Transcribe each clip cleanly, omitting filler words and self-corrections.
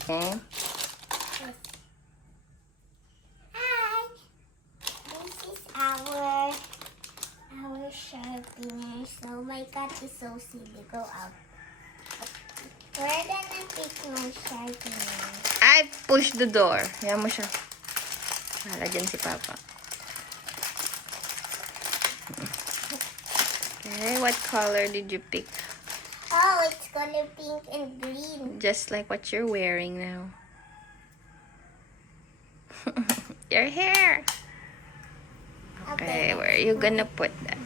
Okay. Yes. Hi. This is our sharpener. So my cat is so silly. Go out. We're gonna pick my sharpener. I push the door. Yan mo siya. Wala dyan si Papa. Okay, what color did you pick? Oh, it's color pink and green. Just like what you're wearing now. Your hair. Okay, where are you gonna put that?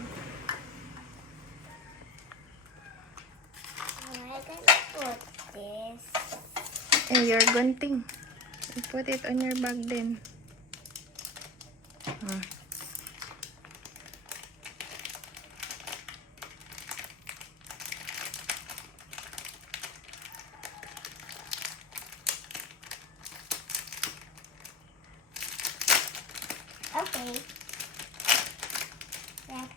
We're gonna put this. Hey, your gunting. You put it on your bag then. Okay. Let's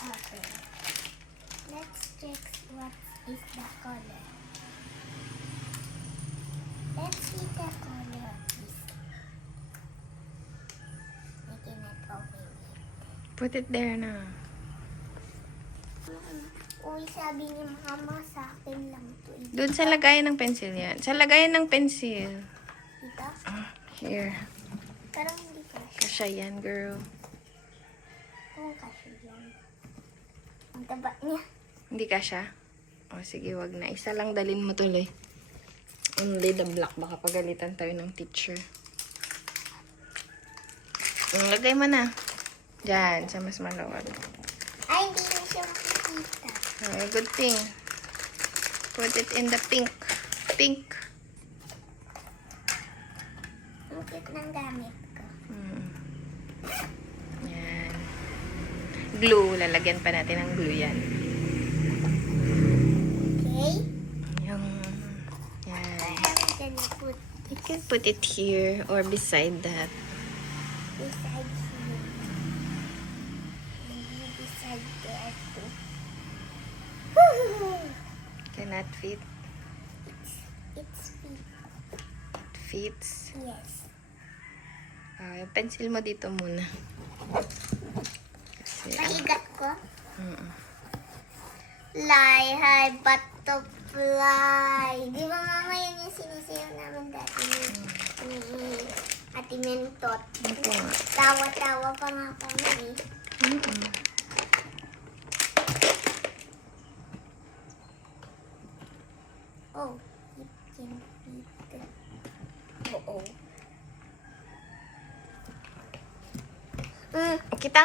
open. Let's check what is the color. Let's see the color of this. I cannot open it. Put it there na. Uy, sabi ni Mama sa akin lang to. Doon sa lagayan ng pencil yan. Sa lagayan ng pencil. Dito? Here. Parang hindi kasi. Kasya yan, girl. Oo, kasi yan. Ang taba niya. Hindi kasya? O, sige, wag na. Isa lang dalin mo tuloy. Only the black. Baka pagalitan tayo ng teacher. Lagay mo na. Diyan, sa mas malawag. Ay, hindi na siya makikita. Okay, good thing. Put it in the pink. Pink. Ang cute ng gamit ko. Yan. Glue. Lalagyan pa natin ng glue yan. Okay? Yung, I yan. am gonna put You can put it here or beside that. beside here. Maybe beside there too. Cannot fit. It's pink. It fits. Yes. Yung pencil mo dito muna. Kasi, Maigat ko. mm-mm. Fly high butterfly. Di ba mama yun yung sinisayaw namin dati ni Ate Mentot? Ito nga. Tawa-tawa pa nga kami. Mm-mm. Oh, it can fit. Oo. Kita